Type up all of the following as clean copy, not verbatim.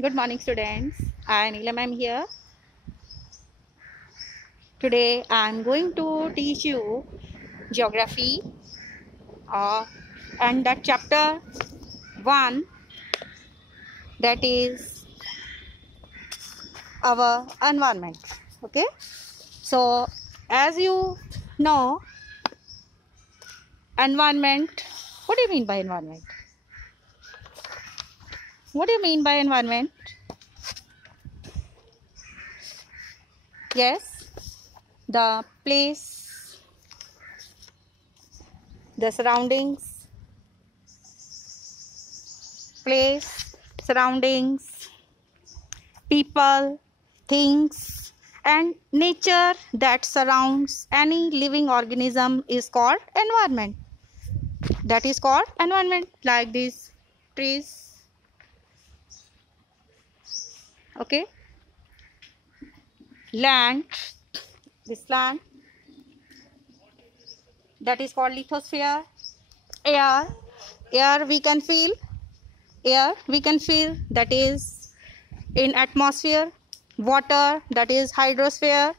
Good morning, students. I Neelam. I'm here. Today, I'm going to teach you geography, uh, and that chapter 1, that is our environment. Okay. So, as you know, environment. What do you mean by environment? What do you mean by environment? Yes, the place, the surroundings, people, things, and nature that surrounds any living organism is called environment. That is called environment, like these trees. Okay. Land, this land, that is called lithosphere. Air we can feel. That is in atmosphere. Water, that is hydrosphere.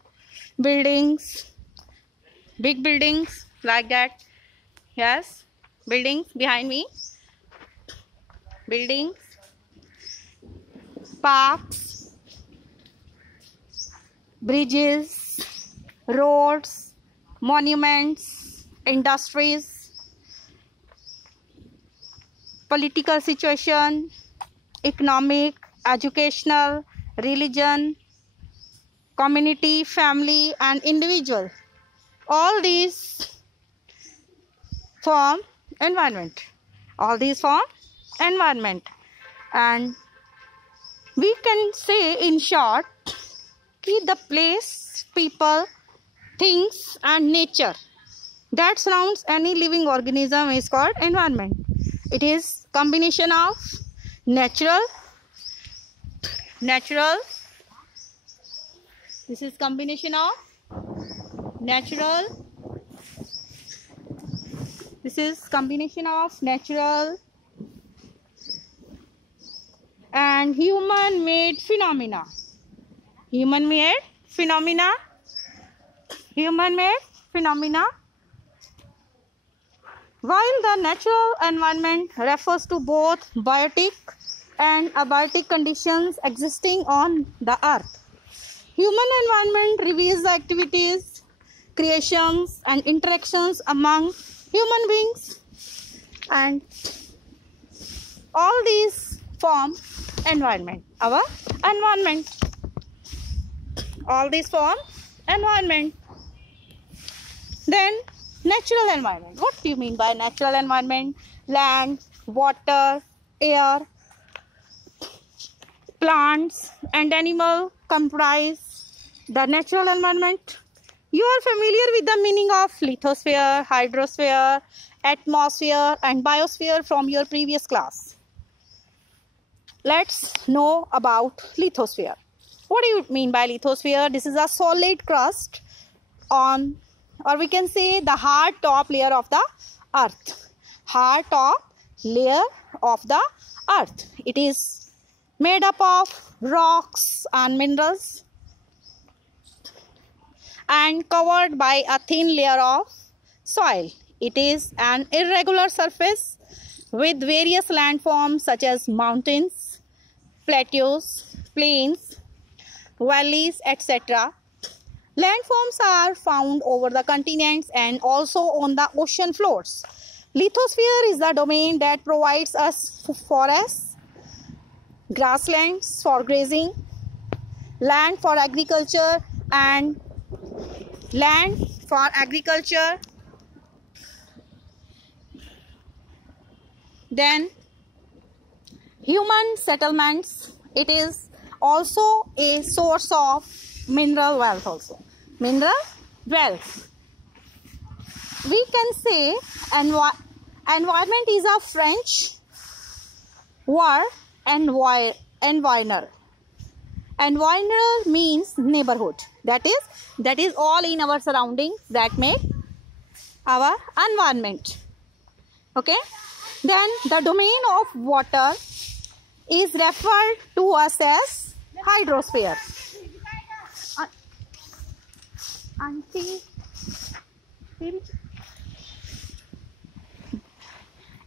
Buildings, big buildings like that. Yes, buildings behind me. Buildings, parks, bridges, roads, monuments, industries, political situation, economic, educational, religion, community, family, and individual. All these form environment. And we can say in short, the place, people, things, and nature that surrounds any living organism is called environment. It is combination of natural. This is combination of natural. This is combination of natural and human-made phenomena. Human-made phenomena. While the natural environment refers to both biotic and abiotic conditions existing on the earth, human environment reveals the activities, creations, and interactions among human beings, and all these form environment. Our environment. All these form environment. Then natural environment. What do you mean by natural environment? Land, water, air, plants, and animal comprise the natural environment. You are familiar with the meaning of lithosphere, hydrosphere, atmosphere, and biosphere from your previous class. Let's know about lithosphere. What do you mean by lithosphere? This is a solid crust on, or we can say, the hard top layer of the earth. Hard top layer of the earth. It is made up of rocks and minerals and covered by a thin layer of soil. It is an irregular surface with various landforms such as mountains, plateaus, plains, valleys, etc. Landforms are found over the continents and also on the ocean floors. Lithosphere is the domain that provides us forests, grasslands for grazing, land for agriculture, Then human settlements. It is also a source of mineral wealth Mineral wealth. We can say environment is a French word, environner. Environner means neighborhood. That is all in our surroundings that make our environment. Okay. Then the domain of water is referred to us as hydrosphere.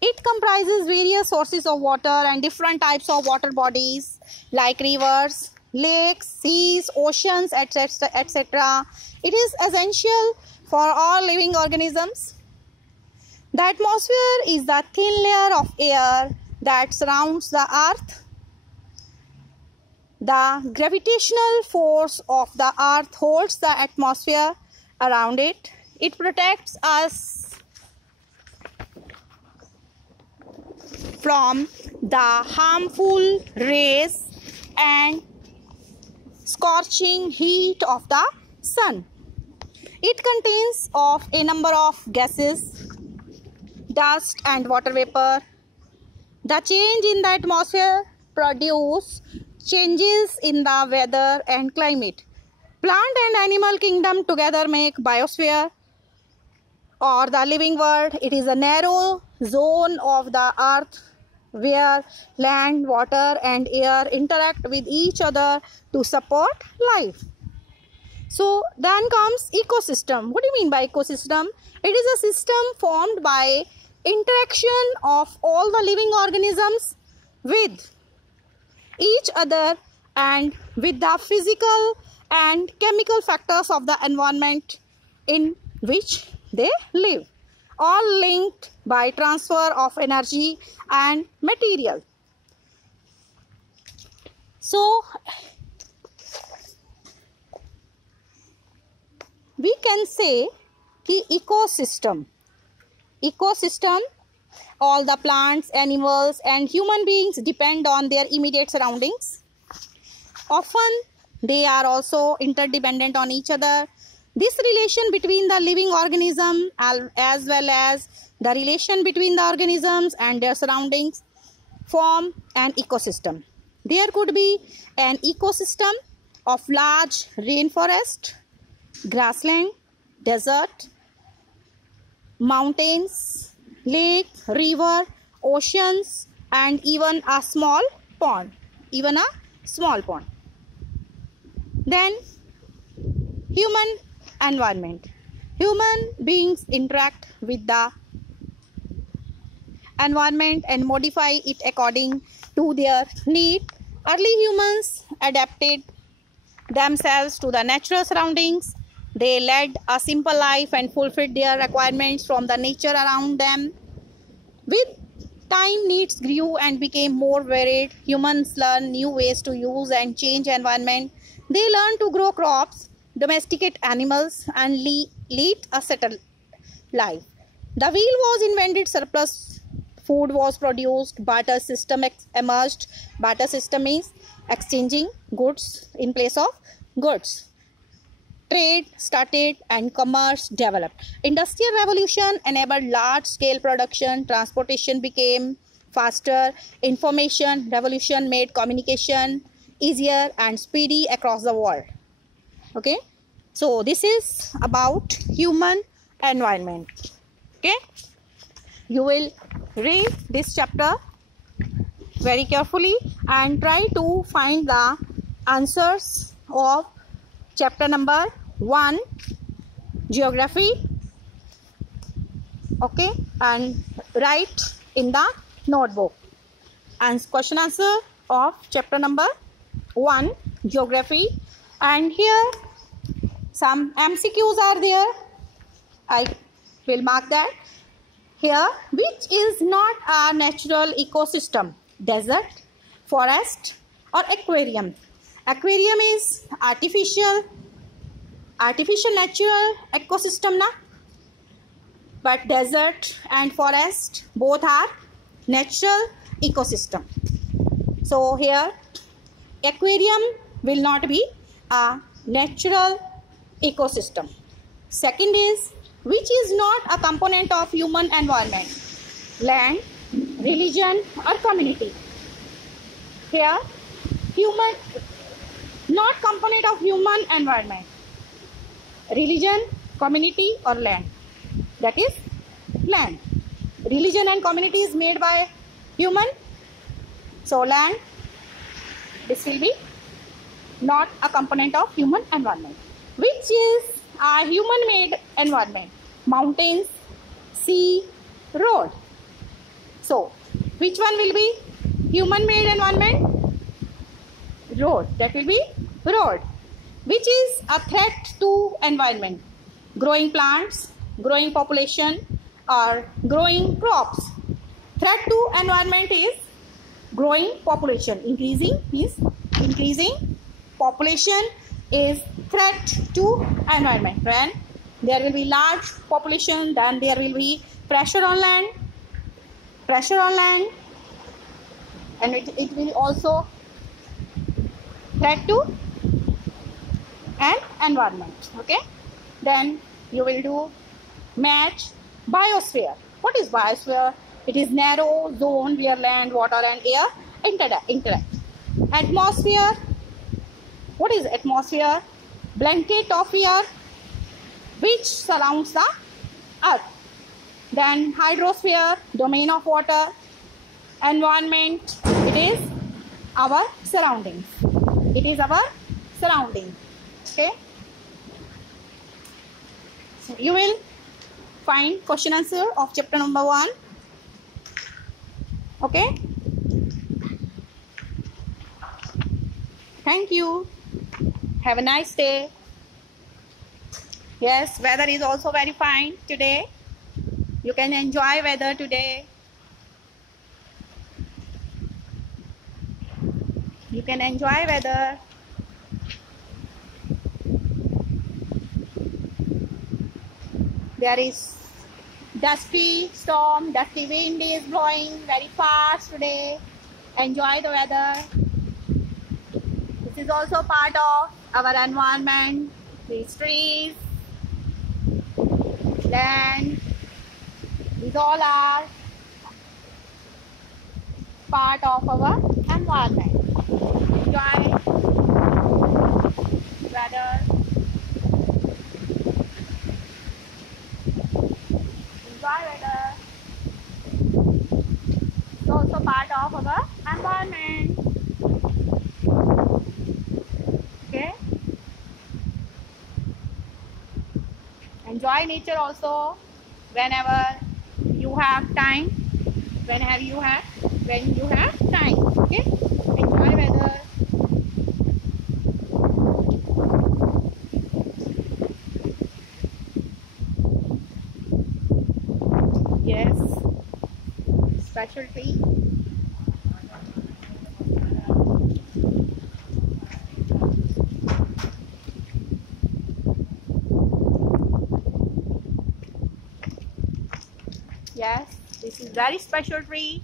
It comprises various sources of water and different types of water bodies like rivers, lakes, seas, oceans, etc., etc. It is essential for all living organisms. The atmosphere is the thin layer of air that surrounds the earth. The gravitational force of the earth holds the atmosphere around it. It protects us from the harmful rays and scorching heat of the sun. It contains of a number of gases, dust and water vapor. The change in the atmosphere produce changes in the weather and climate. Plant and animal kingdom together make biosphere or the living world. It is a narrow zone of the earth where land, water and air interact with each other to support life. So then comes ecosystem. What do you mean by ecosystem? It is a system formed by interaction of all the living organisms with each other and with the physical and chemical factors of the environment in which they live, all linked by transfer of energy and material. So we can say the ecosystem, all the plants, animals and human beings depend on their immediate surroundings. Often they are also interdependent on each other. This relation between the living organism as well as the relation between the organisms and their surroundings form an ecosystem. There could be an ecosystem of large rainforest, grassland, desert, mountains, lake, river, oceans and even a small pond. Then human environment. Human beings interact with the environment and modify it according to their need. Early humans adapted themselves to the natural surroundings. They led a simple life and fulfilled their requirements from the nature around them. With time, needs grew and became more varied. Humans learned new ways to use and change environment. They learned to grow crops, domesticate animals and lead a settled life. The wheel was invented, surplus food was produced, barter system emerged. Barter system means exchanging goods in place of goods. Trade started and commerce developed. Industrial revolution enabled large-scale production. Transportation became faster. Information revolution made communication easier and speedy across the world. Okay, so this is about human environment. Okay, you will read this chapter very carefully and try to find the answers of chapter number 1, geography. Okay, and write in the notebook. And question answer of chapter number 1, geography. And here some MCQs are there. I will mark that here. Which is not a natural ecosystem? Desert, forest or aquarium? Aquarium is artificial natural ecosystem na, but desert and forest both are natural ecosystem. So here aquarium will not be a natural ecosystem. Second is, which is not a component of human environment? Land, religion or community? Here human, not component of human environment. Religion, community or land? That is land. Religion and community is made by human. So land, This will be not a component of human environment. Which is a human-made environment? Mountains, sea, road. So, which one will be human-made environment? Road. That will be road. Which is a threat to environment? Growing plants, growing population, or growing crops. Threat to environment is growing population. Increasing means increasing population is threat to environment. When there will be large population, then there will be pressure on land, and it will also threat to an environment. Okay, then you will do match biosphere. What is biosphere? It is narrow zone where land, water and air interact. Atmosphere. What is atmosphere? Blanket of air which surrounds the earth. Then hydrosphere, domain of water. Environment, it is our surroundings. It is our surrounding. Okay. So you will find question answer of chapter number 1. Okay. Thank you. Have a nice day. Yes, weather is also very fine today. You can enjoy weather today. You can enjoy weather. There is dusty storm, dusty wind is blowing very fast today. Enjoy the weather. This is also part of our environment. These trees, land, these all are part of our environment. Enjoy weather. Enjoy weather. It's also part of our environment. Okay. Enjoy nature also whenever you have time. When you have time. Okay. Enjoy weather. Yes. Specialty. Yes, this is very special tree.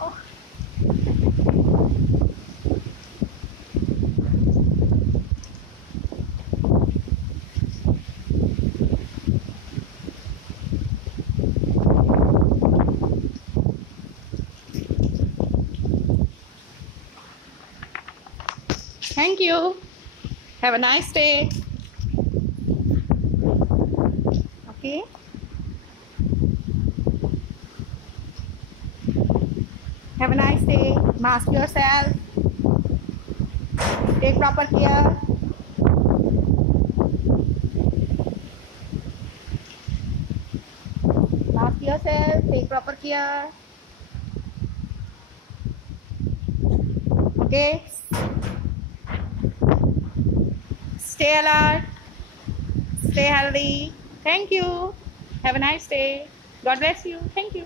Oh. Thank you. Have a nice day. Okay. Have a nice day. Mask yourself. Take proper care. Mask yourself. Take proper care. Okay. Stay alert. Stay healthy. Thank you. Have a nice day. God bless you. Thank you.